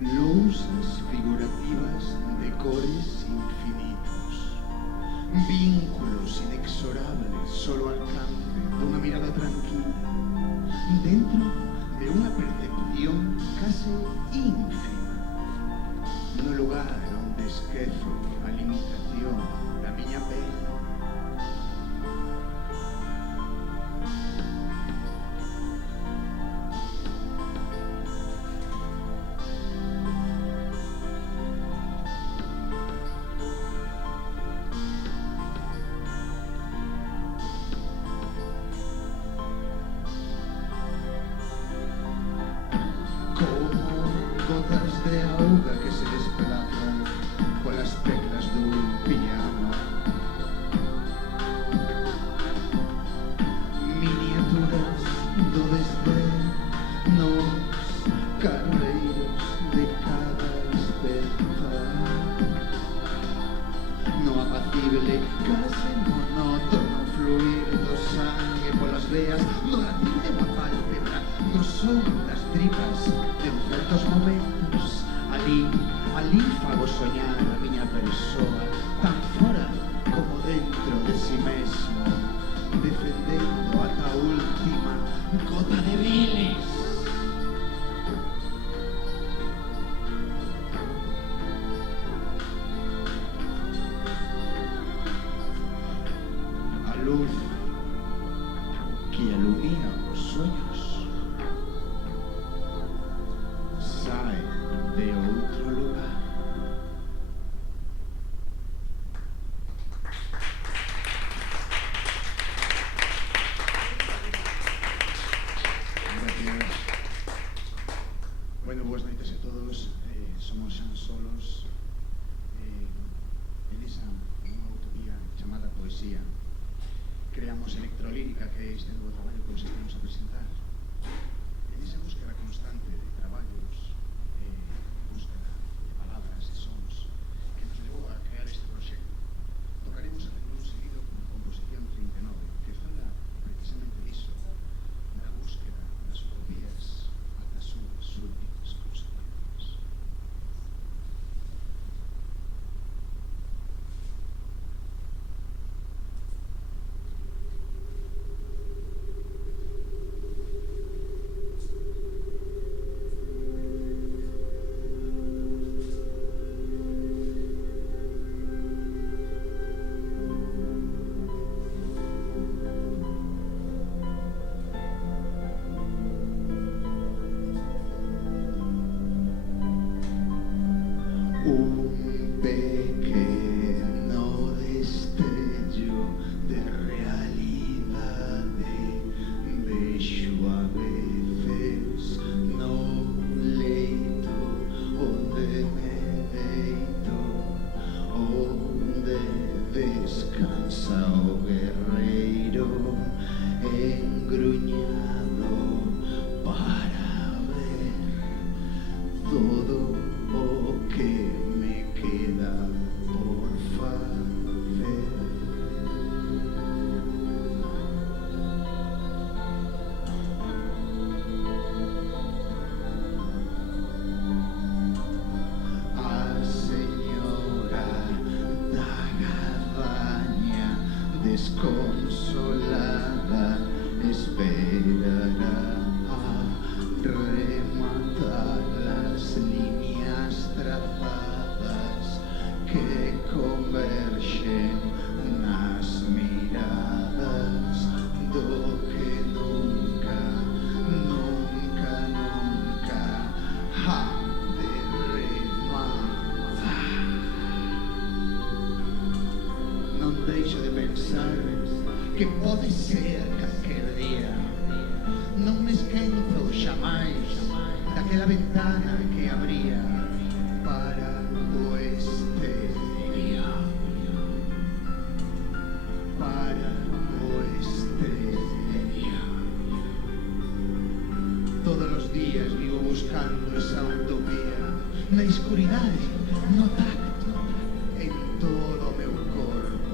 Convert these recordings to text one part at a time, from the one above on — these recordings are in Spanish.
Lousas figurativas de cores infinitos, vínculos inexorables solo al alcance de una mirada tranquila, dentro de una percepción casi ínfima, no lugar onde esquezo a limitación da miña pena. Gotas de auga que se desplazan con las teclas de un piano, miniaturas do desdén nos carreiros de cada espeza, no apacible, case monótono fluir do sangue polas veas, no latir de unha pálpebra, no son das tripas en certos momentos. Ali fago soñar a miña persoa, tan fora como dentro de si mesmo, defendendo ata a última gota de bilis. A luz que ilumina os soños sae de outro lugar. Gracias. Bueno, boas noites a todos. Somos Xan Solos. Elisa, unha utopía chamada poesía. Creamos Electrolírica, que é este novo traballo que os estamos a presentar. En esa búsqueda constante de traballos, búsqueda de palabras e sons, que nos levou a crear este proxecto, tocaremos a renglón seguido con composición 39, que fala precisamente diso, da búsqueda das utopías ata as súas últimas consecuencias. Un pequeno destello de realidade vexo a veces no leito onde me deito, onde descansa o guerreiro engruñado para ver todo o que me queda por facer. A señora da Gadaña desconsolada esperará a rematar las líneas trazadas que converxen nas miradas do que nunca, nunca, nunca ha de rematar. Non deixo de pensar que pode ser calquer día. Non me esquento xamais daquela ventana que abría para o exterior, para o exterior. Todos os días vivo buscando esa utopía na escuridade, no tacto, en todo o meu corpo.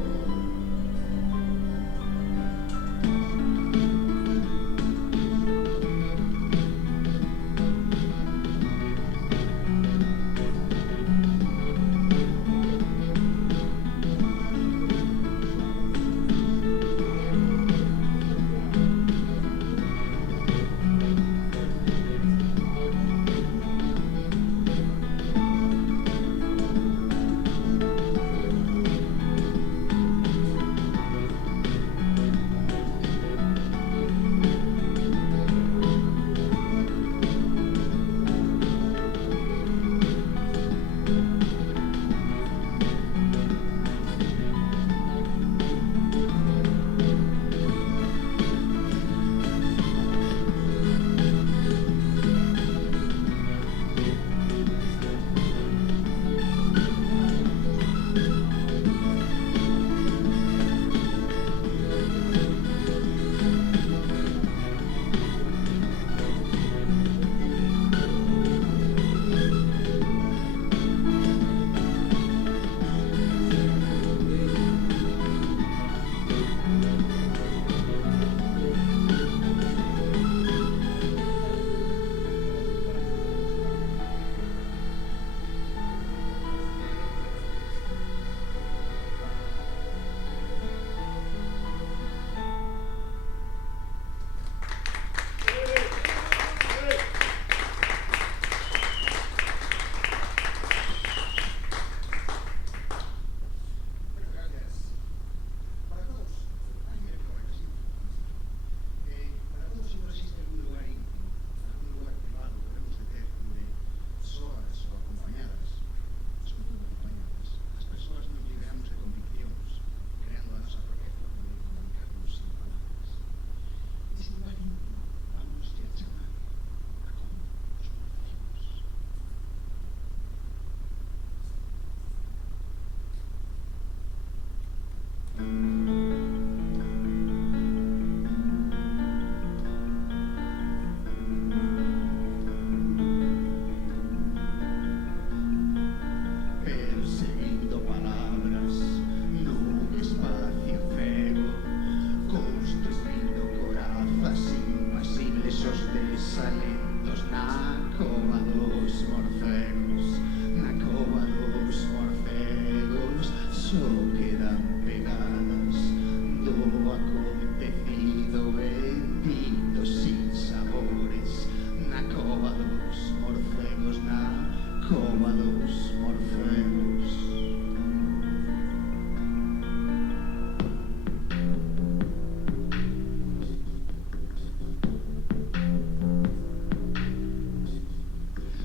cóvados morfeos.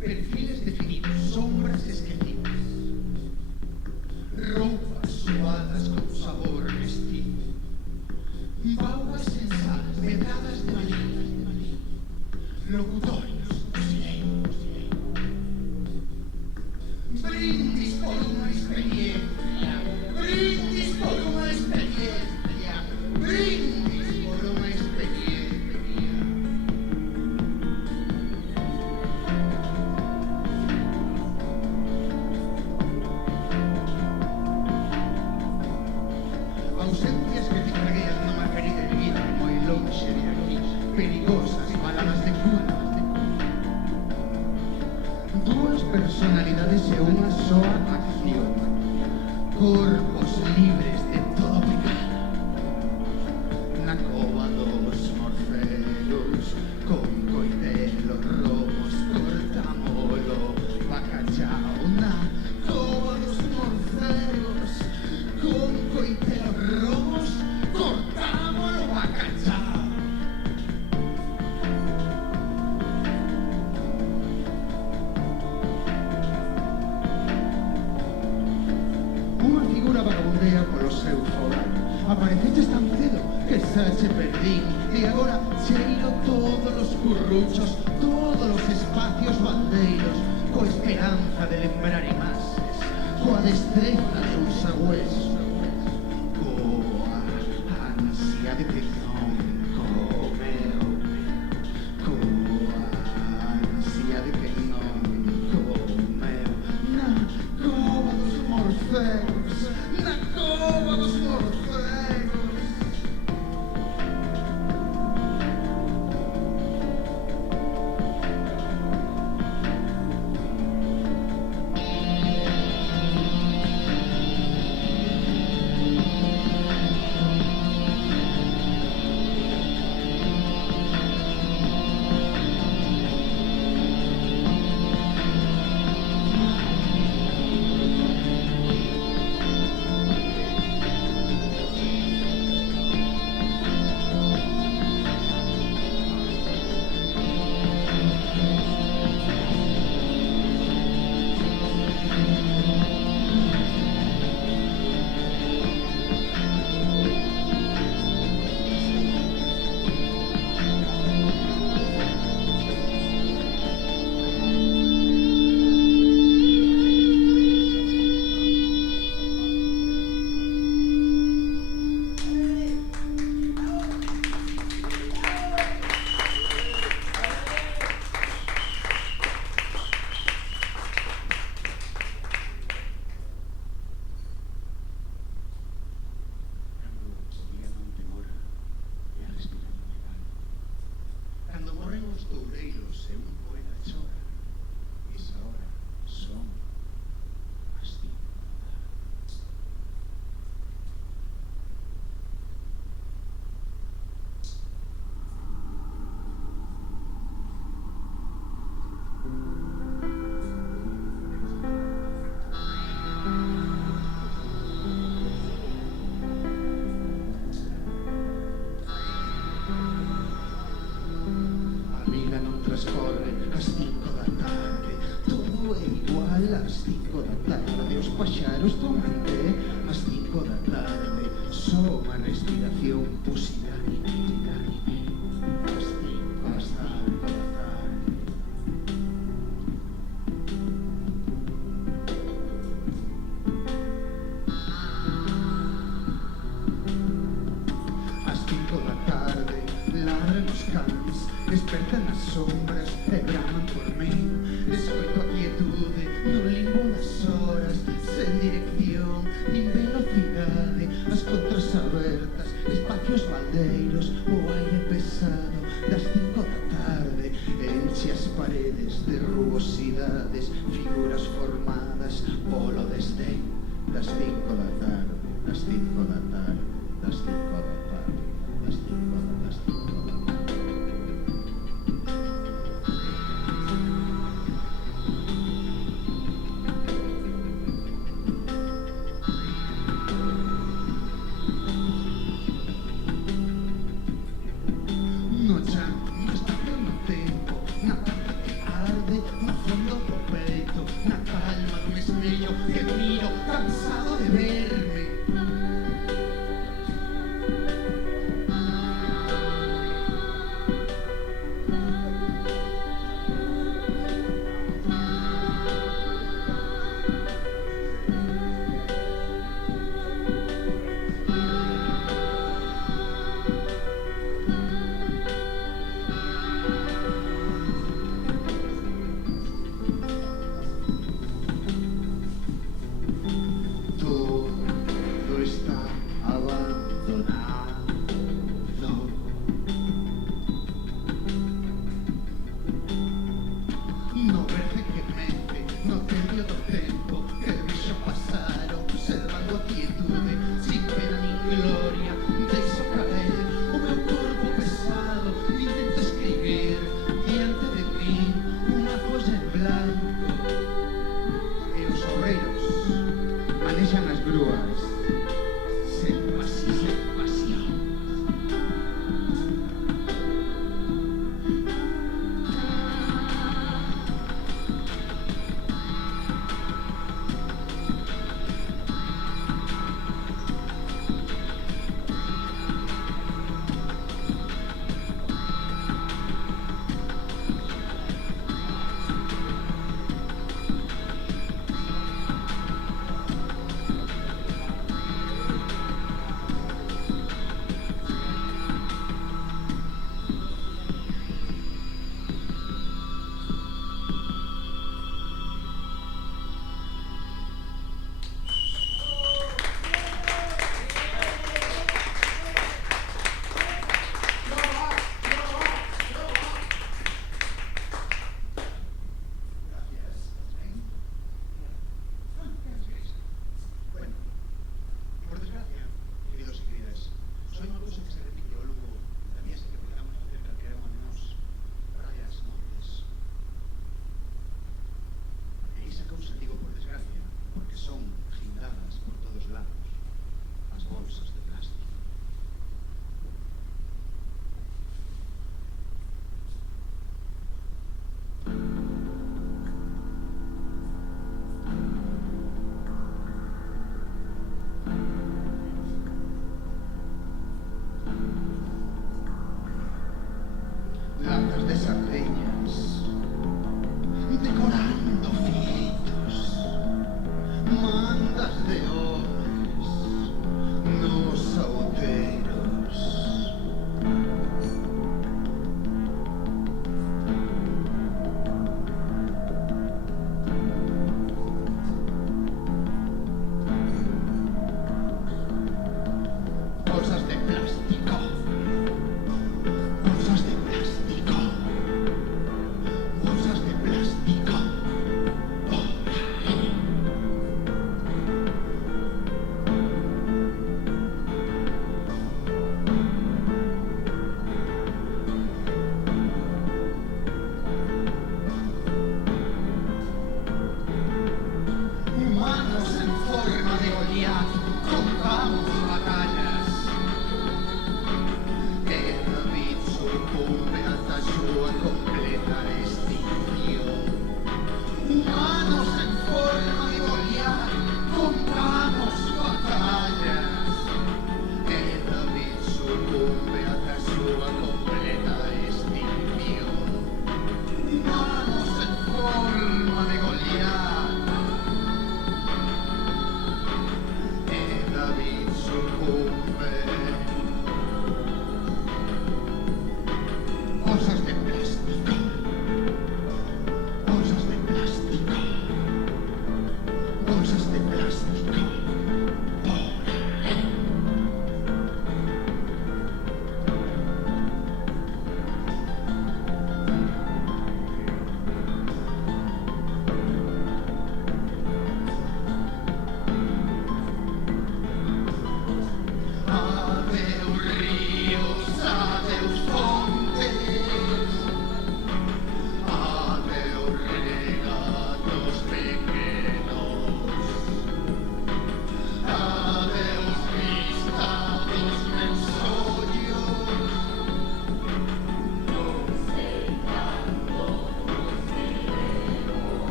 Perfiles definidos, sombras esquecidas, roupas suadas con sabor vestido, bauas sensadas, pedradas de maní, locutorios brasileiros, brindis por una experiencia, brindis por una experiencia, brindis por una experiencia. Ausencias que te traguean na margarida erguida moi lonxe de aquí, perigosas baladas de cuna. Dúas personalidades e unha soa acción, corpos libres de todo pecado. Na cova dos morceros, con coitelos romos, cortámolo bacachao. Na cova dos morceros, con coitelos romos, cortámolo bacachao. Unha figura vagabundea polo seu fogar. Apareceches tan cedo que xa che perdín, e agora cheiro todos os curruchos, todos os espacios bandeiros, coa esperanza de lembrar imaxes, coa destreza de un sagüeso, coa ansia de que non comeu, coa ansia de que non comeu. Na cova dos morceros, na cova dos morceros. Cando morren os toureiros e un poeta chora, esa hora son as 5 da tarde. A vida non transcorre ás 5 da tarde, todo é igual ás 5 da tarde. Os paxaros toman té ás 5 da tarde, só unha respiración pusilánime, ás 5 da tarde. Ás 5 da tarde ladran os cans, despertan as sombras e braman por min. Escoito a quietude no limbo das horas, sen dirección nin velocidade, as contras abertas, espacios baldeiros, o aire pesado das 5 da tarde enche as paredes de rugosidades, figuras formadas polo desdén. Das 5 da tarde, das 5 da tarde, das 5 da tarde, das 5 da tarde. fondo do peito, na palma dun espello que miro cansado de verme.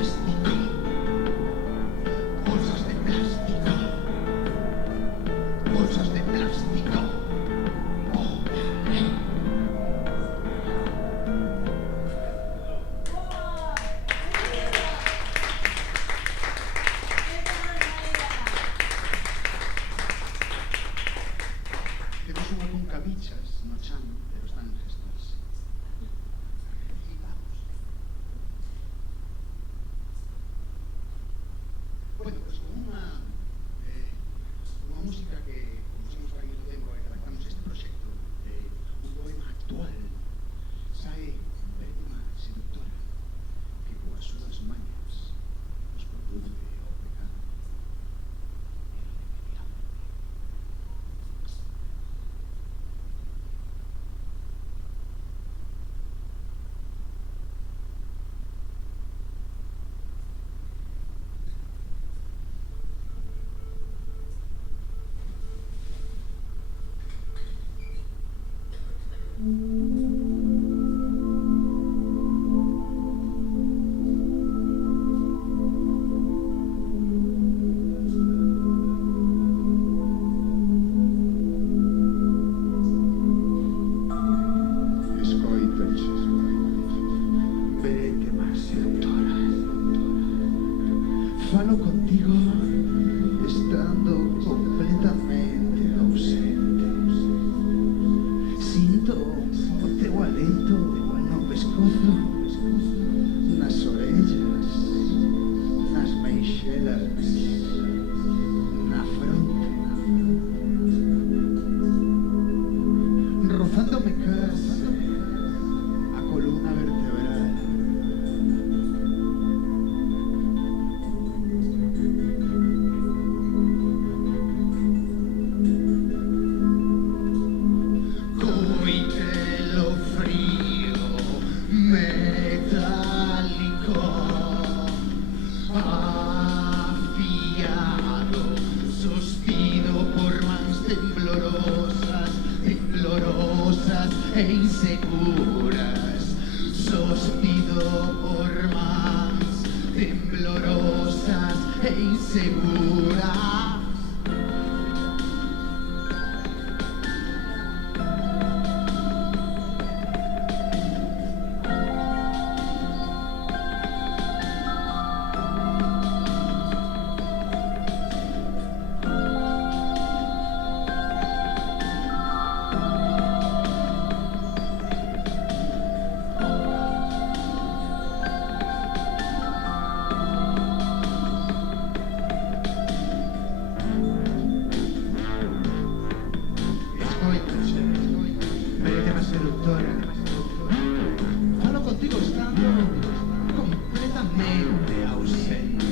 plástico. Bolsas de plástico. Bolsas de plástico. Oh, temos unha con cabichas no chan, pero están en gestos. E vamos. Bueno, pues con unha música que compusimos para moito tempo e que adaptamos este proxecto, un poema actual, sae Bétima seductora que coas súas mañas nos produce o pecado. Falo contigo estando completamente ausente. Sinto o teu alento no pescozo, nas orellas, nas meixelas, na fronte, rozándome case a columna vertebral. Temblorosas e inseguras, sostido por mans temblorosas e inseguras. Seductora, falo contigo estando completamente ausente.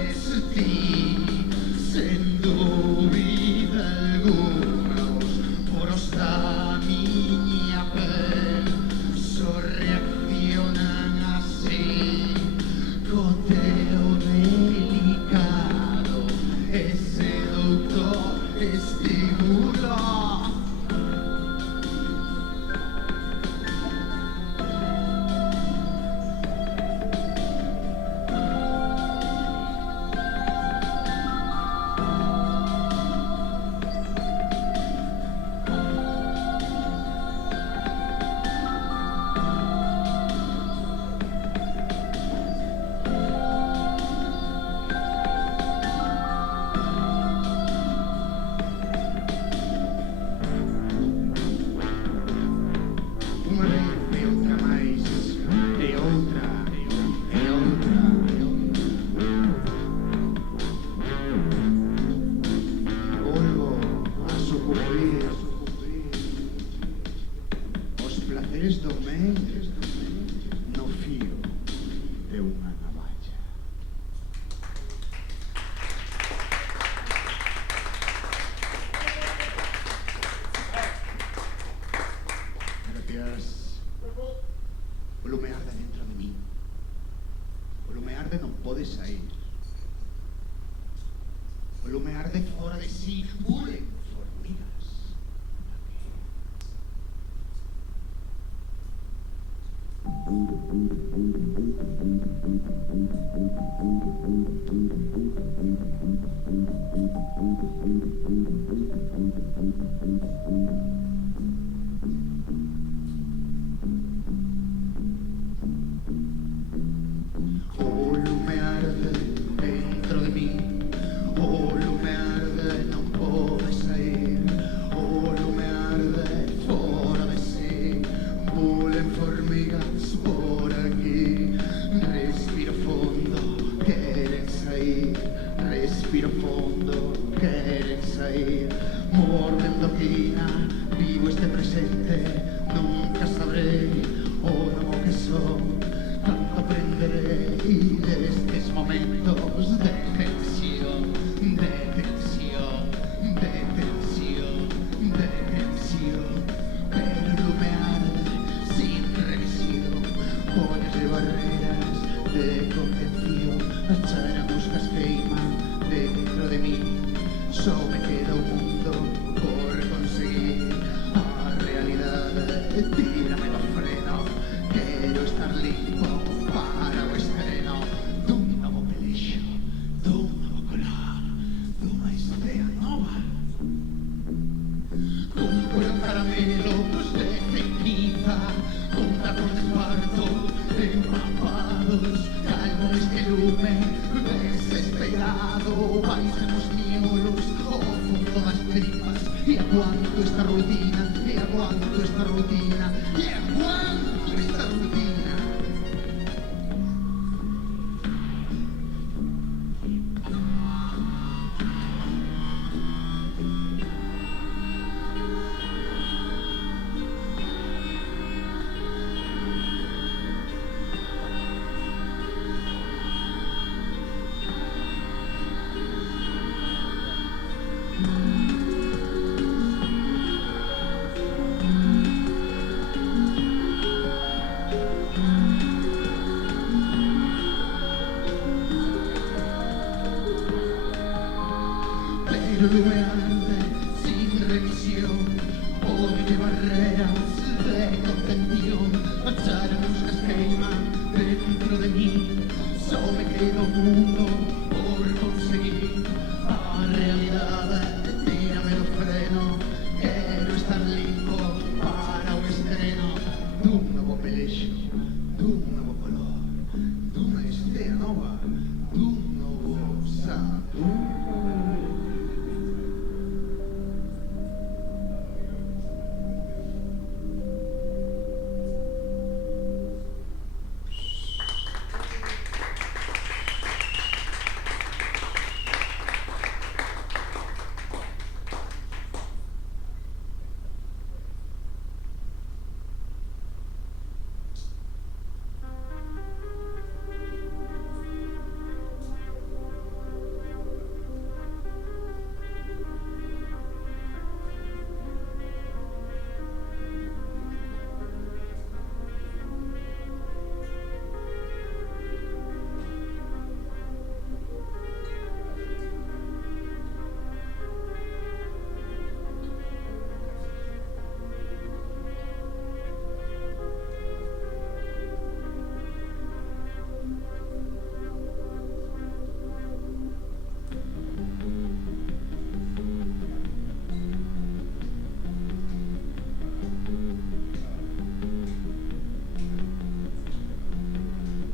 Es ti, sen dúbida alguna, poros da miña pel só reaccionan así co teu delicado e seductor estímulo. Placeres do men no fío de unha navalla. Gracias polo pode sair. O lume arde fora de si, bulen formigas. O lume arde dentro de mí, o lume arde, non pode sair. O lume arde fora de si, bulen formigas por aquí. Respiro fondo, queren sair. Respiro fondo, queren sair. Mordendo a quina, vivo este presente. Nunca sabré o no que son. Tanto aprenderé y destes momentos de tensión, de tensión, de tensión, de tensión. Pero me arde sin revisión, pollas de barreras de contención. Achar a moscas queiman dentro de mí, só me queda un mundo por conseguir. A realidade tírame do freno, quero estar limpo para o estreno dun novo pelexo, dun novo color, dunha idea nova. Con cuero caramelos de ceniza, con tacos de esparto empapados, calmo este lume desesperado. Baixamos miolos ao fundo das tripas, e aguanto esta rutina, e aguanto esta rutina, e aguanto esta rutina. Pero lume arde sin revisión, pollo de barreras de contención. Achar a moscas queiman dentro de mí, só me queda un mundo por conseguir. A realidade tírame do freno, quero estar limpo para o estreno dun novo pelexo, dun novo color, dunha estea nova, dun novo Saturno.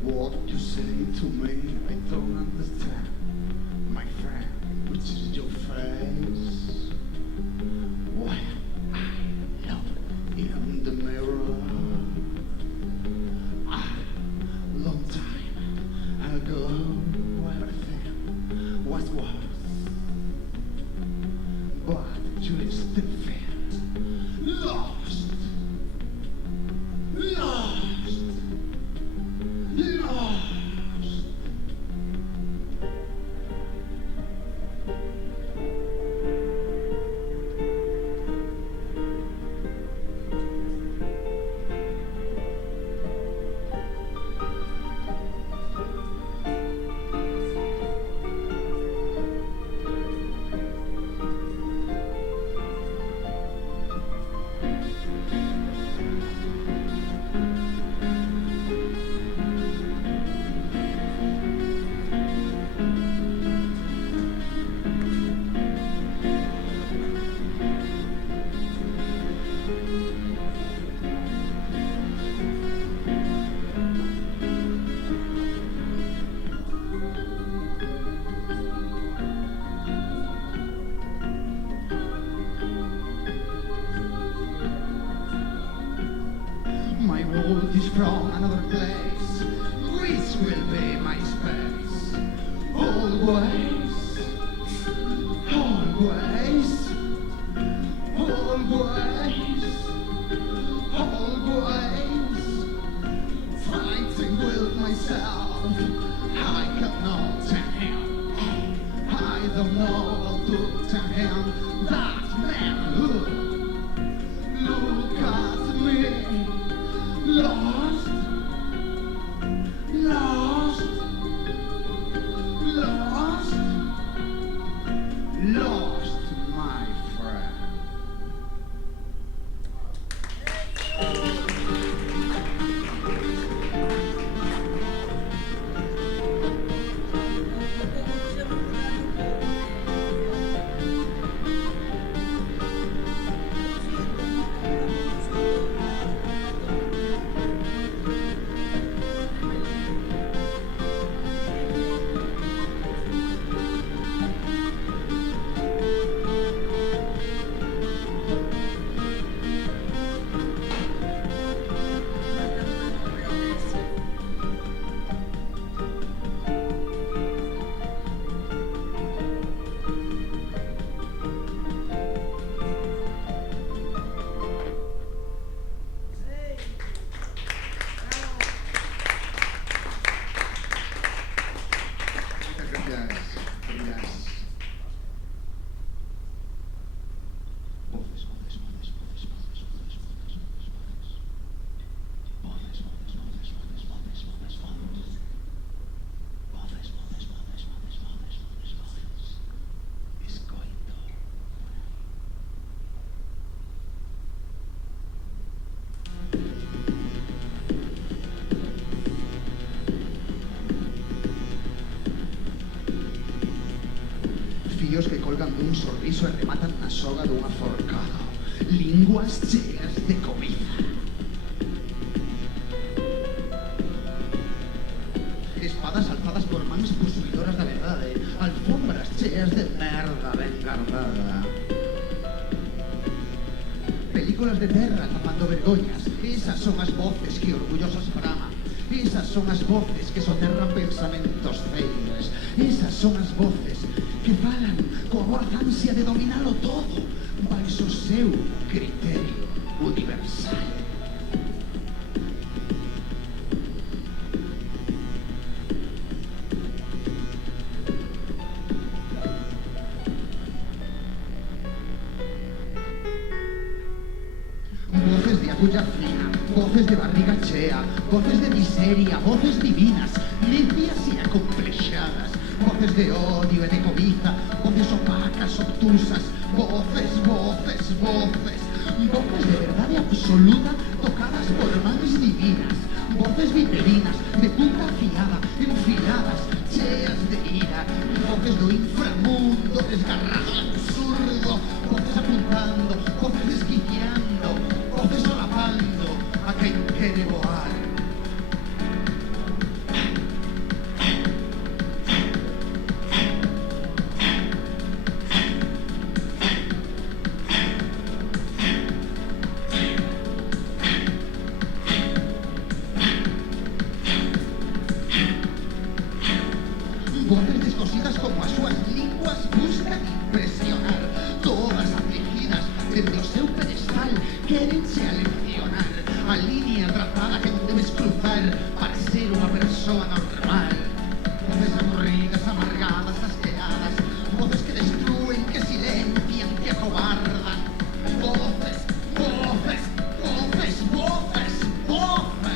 What you say to me, I don't understand. My friend, which is your face? Well, I look in the mirror. Long time ago, everything was worse. But you still feel lost. Lost. remote is from another place. Greece will be my space. Always, always, always, always. Fighting with myself, I cannot tell him. I don't know how to tell him that manhood. Look at me, lost, lost, lost, lost, my friend. Fíos que colgan dun sorriso e rematan na soga dunha forcada. Linguas cheas de comida. Espadas alzadas por mans posuidoras da verdade. Alfombras cheas de merda ben guardada. Películas de terra tapando vergoñas. Esas son as voces que orgullosas braman. Esas son as voces que soterran pensamentos ceiles. Esas son as voces que falan coa voz ansia de dominalo todo baixo o seu criterio universal. Voces de agulla fina, voces de barriga chea, voces de miseria, voces divinas, necias e acomplexadas, voces de odio e de cobiza, voces opacas, obtusas, voces, voces, voces, voces de verdade absoluta tocadas por mans divinas, voces viterinas, de punta afiada, enfiladas, cheas de ira, voces do inframundo, desgarrado e absurdo, voces apuntando, voces desquiciando, voces solapando a quen quere voar. Voces descosidas como as súas linguas buscan impresionar. Todas afligidas dende o seu pedestal quérense aleccionar a línea trazada que non debes cruzar para ser unha persoa normal. Voces aburridas, amargadas, asqueadas, voces que destruen, que silencian, que acobardan. Voces, voces, voces, voces, voces.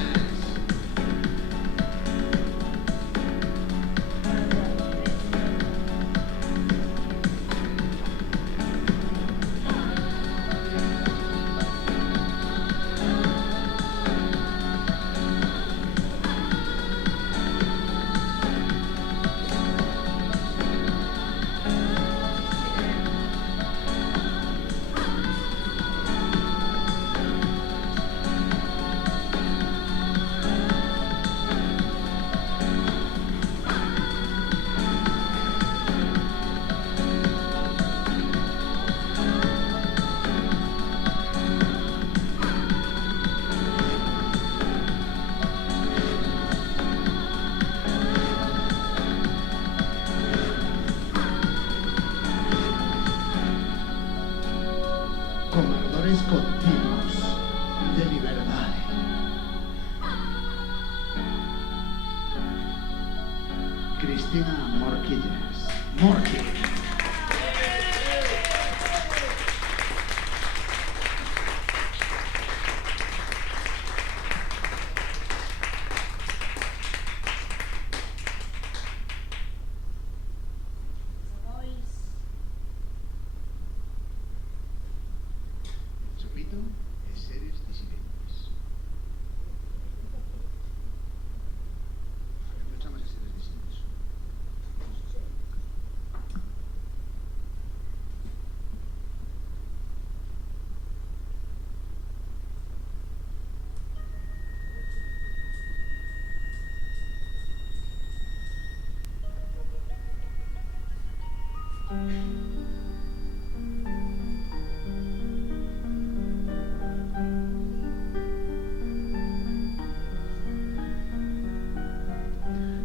Cristina Morquillas. Morqui. Chupito e seres disidentes. A que te chamas de seres disidentes?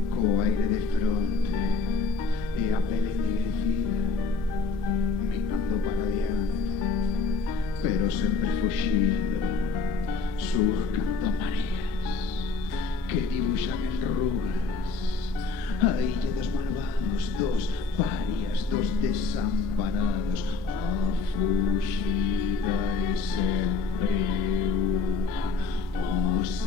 Co aire de fronte e a pele ennegrecida, mirando para diante, pero sempre fuxindo, surcando mareas que dibuixan en rúas a illa dos malvados, dos parias, dos desamparados. A fuxida é sempre unha posibilidade.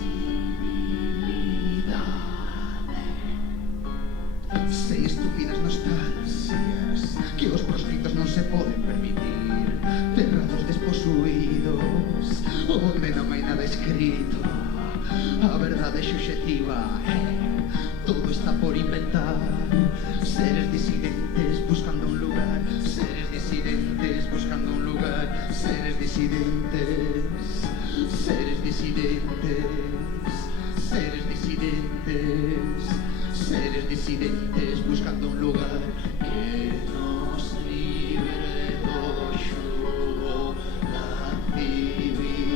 Sei estúpidas nostalgias que os proscritos non se poden permitir, terrados desposuídos onde non hai nada escrito. A verdade subxectiva todo está por inventar. Seres disidentes buscando un lugar, seres disidentes buscando un lugar, seres disidentes, seres disidentes, seres disidentes, seres disidentes buscando un lugar que nos libre do xugo da civilización.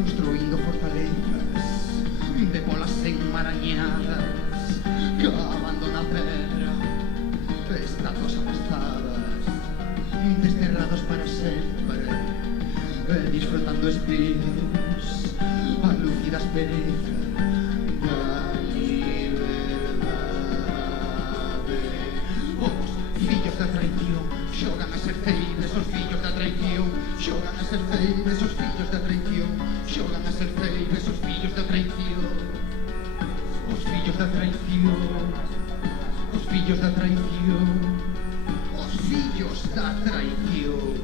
Construindo fortalezas de bolas enmarañadas, cavando na pedra estatuas aplastadas, desterrados para sempre, disfrutando espíritus a lúcida aspereza da liberdade. Os fillos da traición xogan a ser ceibes, os fillos da traición xogan a ser ceibes, os fillos da traición xogan a ser ceibes, os fillos da traición, os fillos da traición, os fillos da traición, os fillos da traición.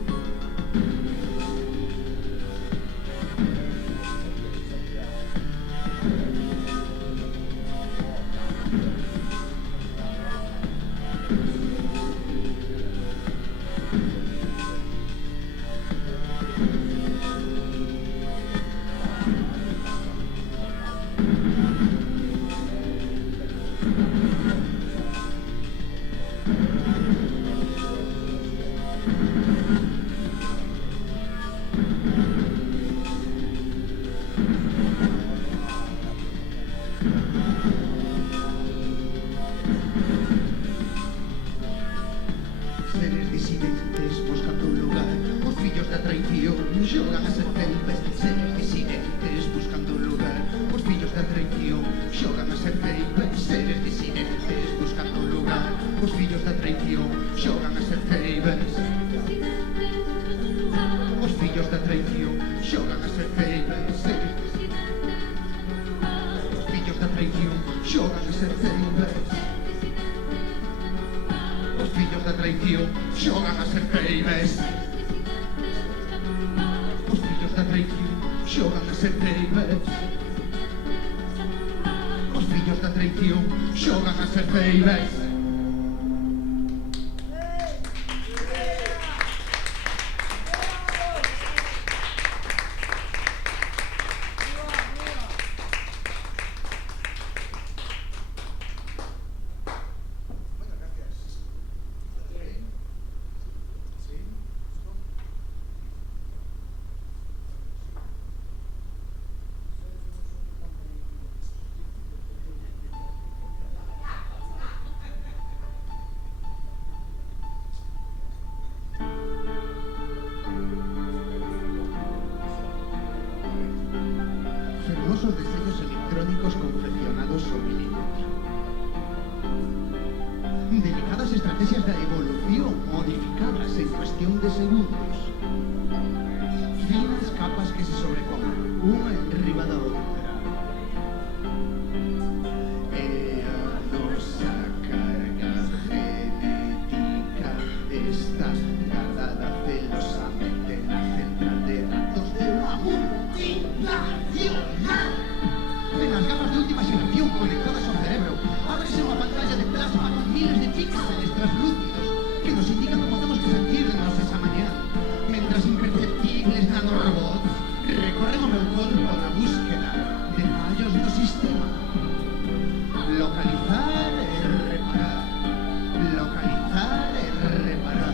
Seres disidentes buscando un lugar, os fillos da traición xogan a ser ceibes. Seres disidentes buscando un lugar, os fillos da traición xogan a ser ceibes. Seres disidentes buscando un lugar, os fillos da traición xogan a ser ceibes. Os fillos da traición xogan a ser ceibes. Os fillos da traición xogan a ser ceibes. Os fillos da traición xogan a ser ceibes. Os fillos da traición xogan a ser ceibes. Os fillos da traición, xogan as feceiras. Fermosos diseños electrónicos confeccionados ao milímetro. Delicadas estrategias de evolución modificadas en cuestión de segundos. Finas capas que se sobrecomen, unha enriba da outra. E a nosa carga genética está guardada celosamente na central de datos de unha multinacional. En las gafas de última generación conectadas ao cerebro, ábrese unha pantalla de plasma con miles de píxeles translúcidos que nos indican como temos que sentirnos esa mañá, mentras imperceptibles nanorobots recorren o meu corpo na búsqueda de fallos do sistema. Localizar e reparar. Localizar e reparar.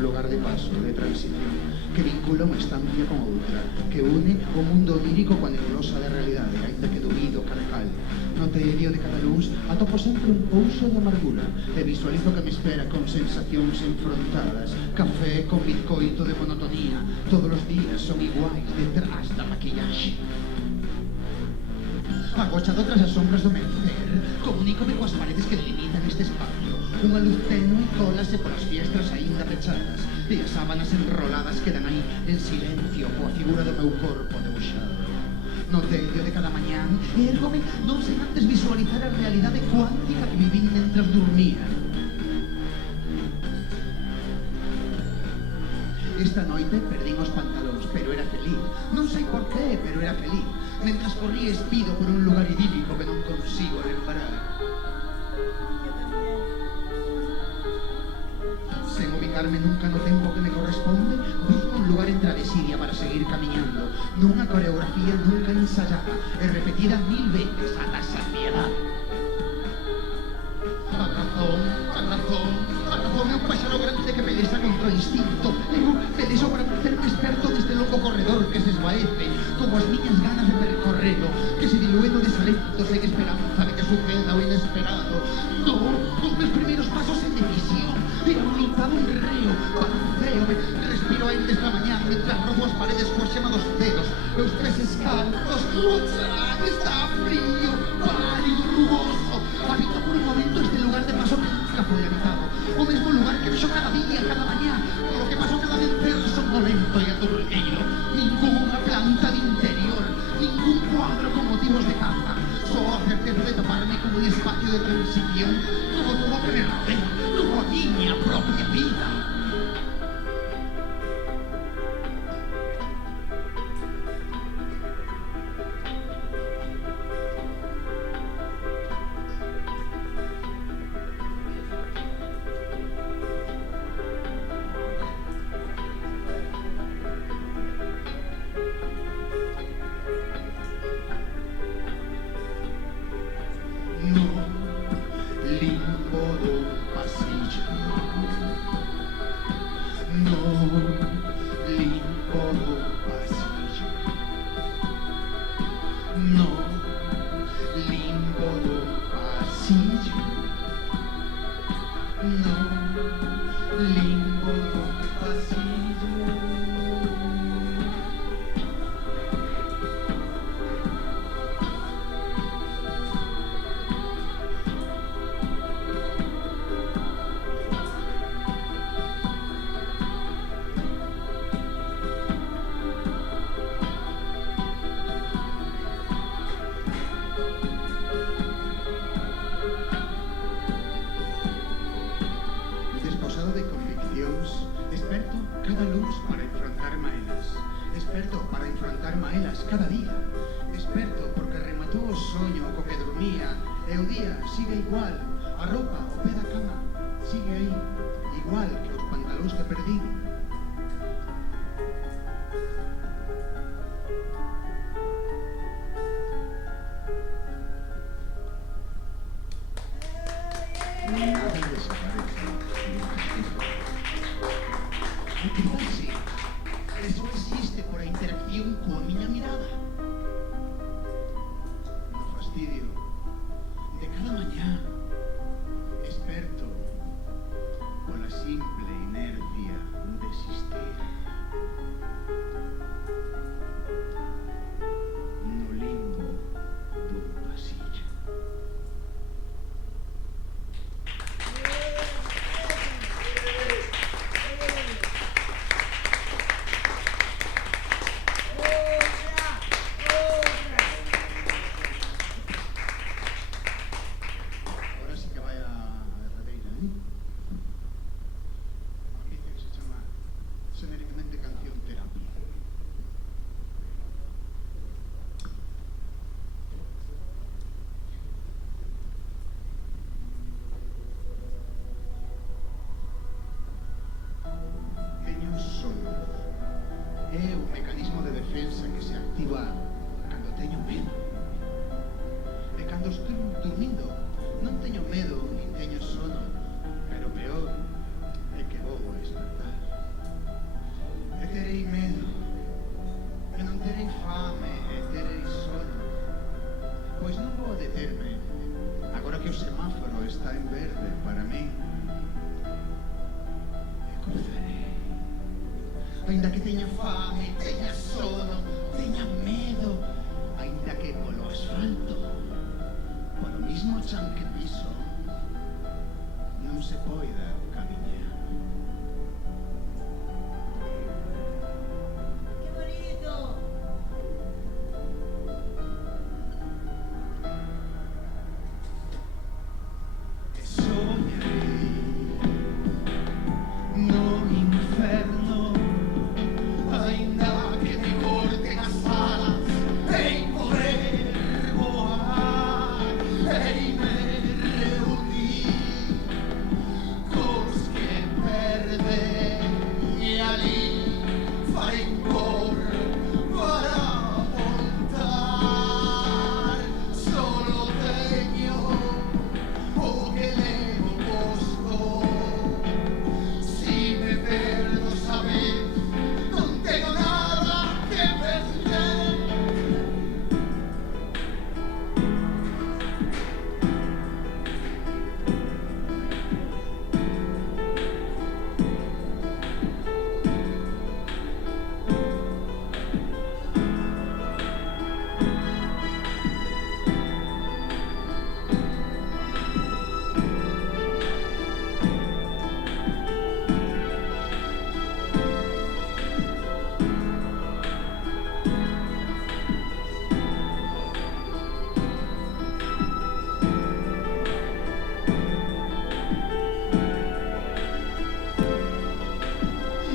un lugar de paso, de transición, que vincula unha estancia con outra, que une o mundo onírico coa nebulosa de realidade, ainda que dubido cada cal. No tedio de cada luz atopo sempre un pouso de amargura e visualizo que me espera con sensacións enfrontadas, café con bizcoito de monotonía, todos os días son iguais detrás da maquillaxe. Agochado tras as sombras do mencer, comunícome coas paredes que delimitan este espacio. Unha luz tenue colase polas fiestras aínda pechadas e as sábanas enroladas quedan aí en silencio coa figura do meu corpo debuxado. No tedio de cada mañán, érgome non sen antes visualizar a realidade cuántica que vivín mentras dormía. Esta noite perdín os pantalóns, pero era feliz. Non sei por qué, pero era feliz. Mentras corría espido por un lugar idílico que non consigo reparar. Sen ubicarme nunca no tempo que me corresponde, busco un lugar en travesiria para seguir camiñando, nunha coreografía nunca ensayada e repetida 1000 veces ata a saciedade. A razón é un páxaro grande que pelesa contra o instinto. Eu peleso para facerme experto deste longo corredor que se esvaece, como as miñas ganas de percorrelo, que se dilúe no desalento sen esperanza de que suceda o inesperado. No, os meus primeiros pasos en decisión, e a voluntad un reo, balanceome, respiro aire desde a mañán, mientras rozo as paredes coa xema dos dedos, os pés escaldos, o chan está frío, pálido, rugoso. Habito por un momento este lugar de paso que nunca foi habitado, o mesmo lugar que vexo cada día, cada mañá, polo que paso cada vencer somnolento e aturdido. Ninguna planta de interior, ningún cuadro con motivos de caza, só a certeza de toparme con un espacio de transición, como todo que me rodea, como a miña propia vida. Cada día, desperto porque rematou o soño co que dormía e o día sigue igual, a roupa o pé da cama sigue aí, igual que os pantalóns que perdín. Nada desaparece. E quizás sí, eso existe por a interacción coa miña mirada. No fastidio de cada mañá, esperto pola simple inercia de existir. No limbo dun pasillo. É un mecanismo de defensa que se activa cando teño medo. E cando estou dormindo non teño medo nin teño sono, pero peor é que vou a despertar. terei medo, que non terei fame e terei sono. Pois non vou determe, agora que o semáforo está en verde para min. E cruzarei. Ainda que teña fame, teña sono, teña medo, ainda que polo asfalto, polo mismo chan que piso, non se poida camiñar. ¡Qué bonito! E soñarei no inferno, ainda que me corten as alas, ei poder voar, ei me reunir cos que perden e ali faren cor para voltar. Solo teño o que levo posto. Si me perdo esa vez, non tengo nada que perder.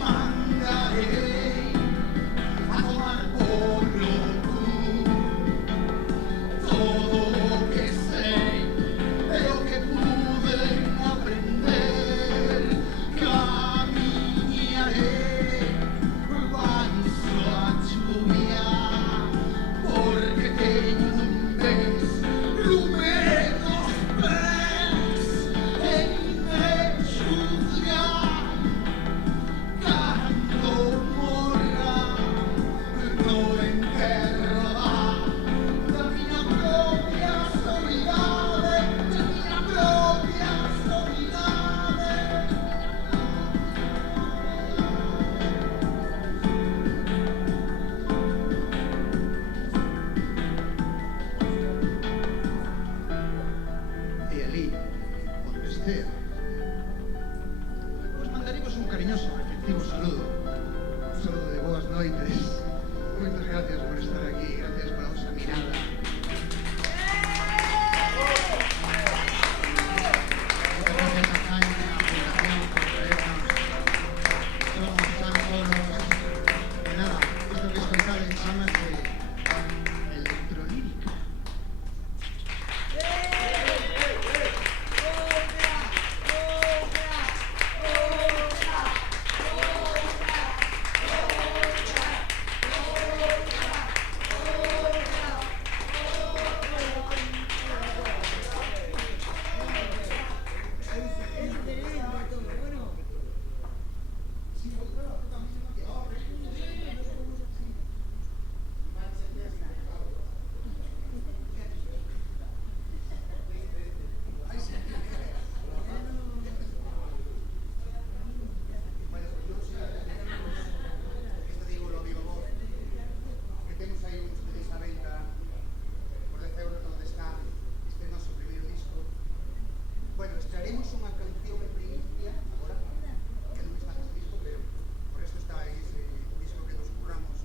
Mandarei a tomar por loco todo o que sei e o que pude aprender. Camiñarei baixo a chuvia, porque teño un vez lume nos pés e me xuzgar. Cando morra no enterro da miña propia soidade, da miña propia soidade. E ali, onde estea, os mandaremos un cariñoso e efectivo saludo. Un saludo de boas noites. Moitas gracias por estar aquí, gracias pola vosa mirada. Moitas gracias a Jaime, a Fundación, por traernos. Somos tan solos. E nada, isto que escoitades chamase electrolírica. Este digo lo vivo vos, que temos aí uns CDs á venta por 10 euros onde está este noso primeiro disco. Bueno, extraeremos unha canción en primicia agora, que non está neste disco, pero por esto está aí ese disco que nos curramos,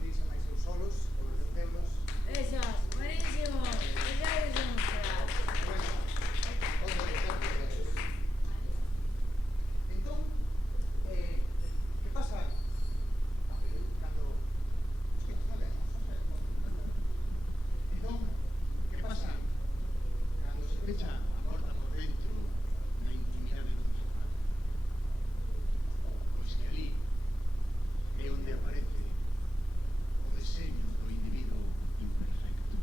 que dice máis eu solos, por 10 euros. Esos, buenísimos. Ya les he mostrado. Bueno, outro de esos. Entón, que pasa cando... Es que está ben, entón, que pasa cando se pecha a porta por dentro na intimidade dun sofá? Pois que ali é onde aparece o deseño do individuo imperfecto.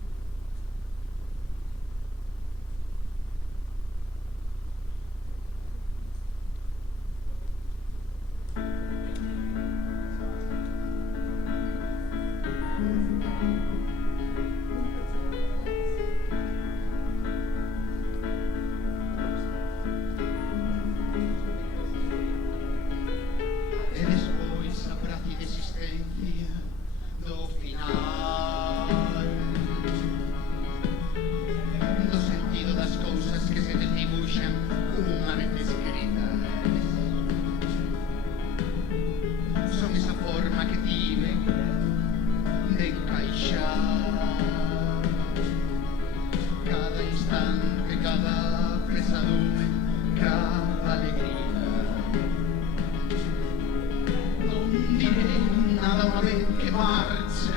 tren que marche,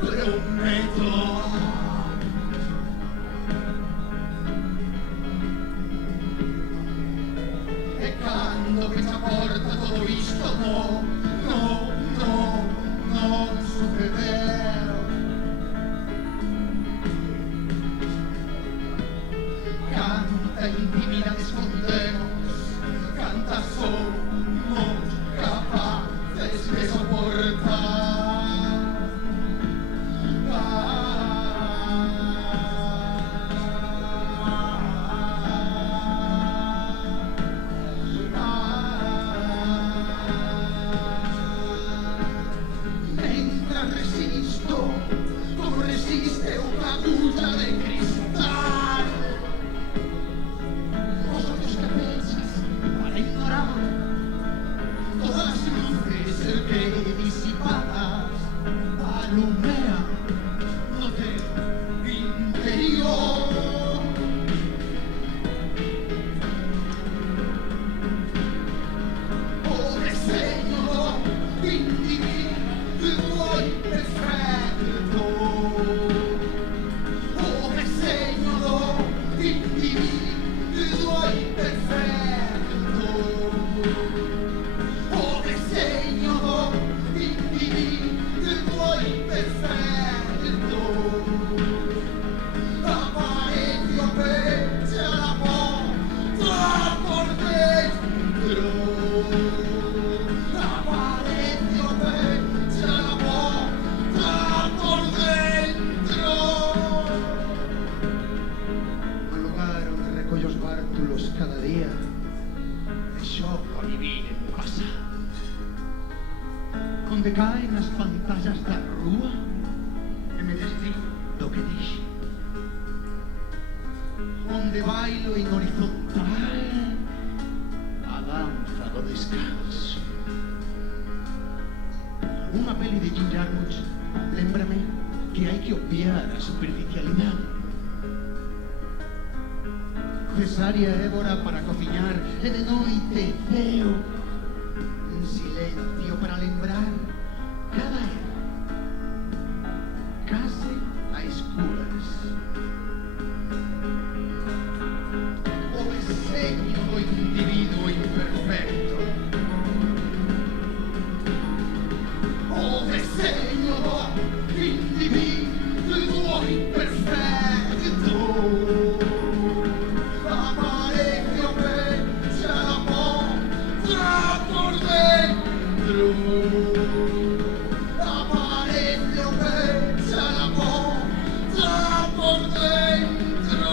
prometo. E cando que te aporta todo isto, non sucedeu. Canta intimidade escondemos, canta somos capaces de soportar. Mentre resisto, como resiste unha agulla de cristal. Os ollos que pechas para ignorar todas as luces que disipadas alumean no teu interior. O deseño do individuo imperfecto. O deseño do individuo imperfecto. O deseño do individuo imperfecto. Aparece o pecho a la porta por dentro. Aparece o pecho a la porta por dentro. O lugar onde recollo os bártulos cada día e xogo a vivir en casa, onde caen as pantallas da rúa e me desdigo do que dixe, onde bailo en horizontal a danza do descanso. Unha peli de Jim Jarmusch lémbrame que hai que obviar a superficialidade. Cesárea Évora para cociñar e de noite ceo un silencio para lembrar cada erro, case a escuras. O deseño do individuo imperfecto. O deseño do individuo imperfecto. Aparece o pecho a la porta por dentro. Aparece o pecho a la porta por dentro.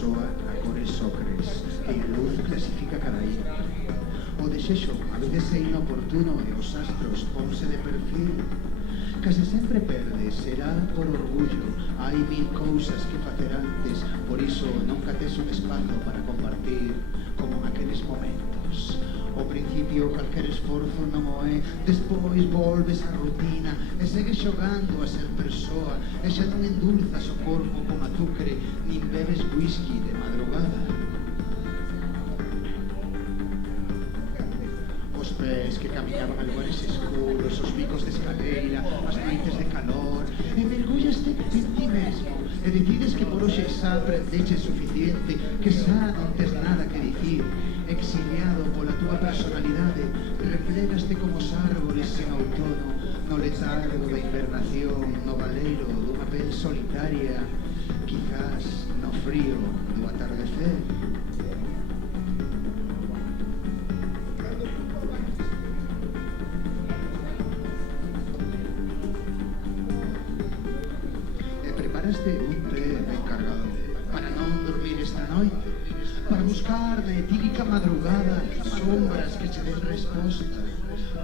soa a cores ocres e a luz clasifica cada intre. O desexo a veces é inoportuno e os astros ponse de perfil. Case sempre perde, será por orgullo. Hai mil cousas que facer antes, por iso nunca tes un espazo para compartir como naqueles momentos. O Ao principio calquer esforzo non o é, despois volves á rutina e segues xogando a ser persoa e xa non endulzas o corpo con azucre nin bebes whisky de madrugada. Os pés que camiñaban a lugares escuros, os picos de escaleira, as noites de calor, e mergullaste en ti mesmo e decides que por hoxe xa aprendeches suficiente, que xa non tes nada que dicir. Exiliado pola túa personalidade, replegaste como os árboles en outono, no letargo da invernación, no valeiro dunha pel solitaria, quizás no frío do atardecer. Preparaste un té ben cargado para non dormir esta noite, para buscar na etílica madrugada sombras que che den resposta,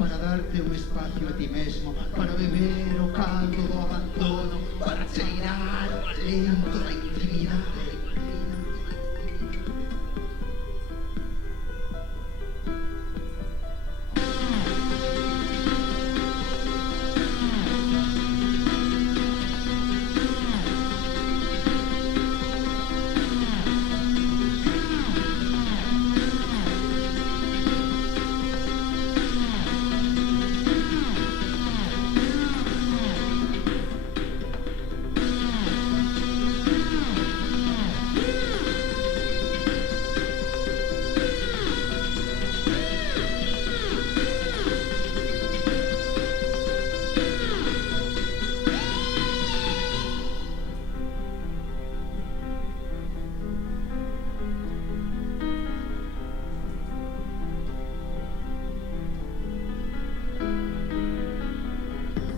para darte un espacio a ti mesmo, para beber o caldo do abandono, para cheirar o alento da intimidade.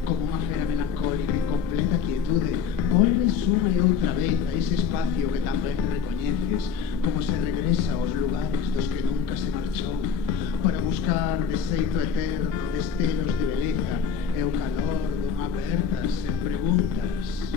Como unha fera melancólica en completa quietude, volves unha e outra vez a ese espacio que tan ben recoñeces, como se regresa aos lugares dos que nunca se marchou, para buscar de xeito eterno destellos de beleza e o calor dunha aberta sen preguntas.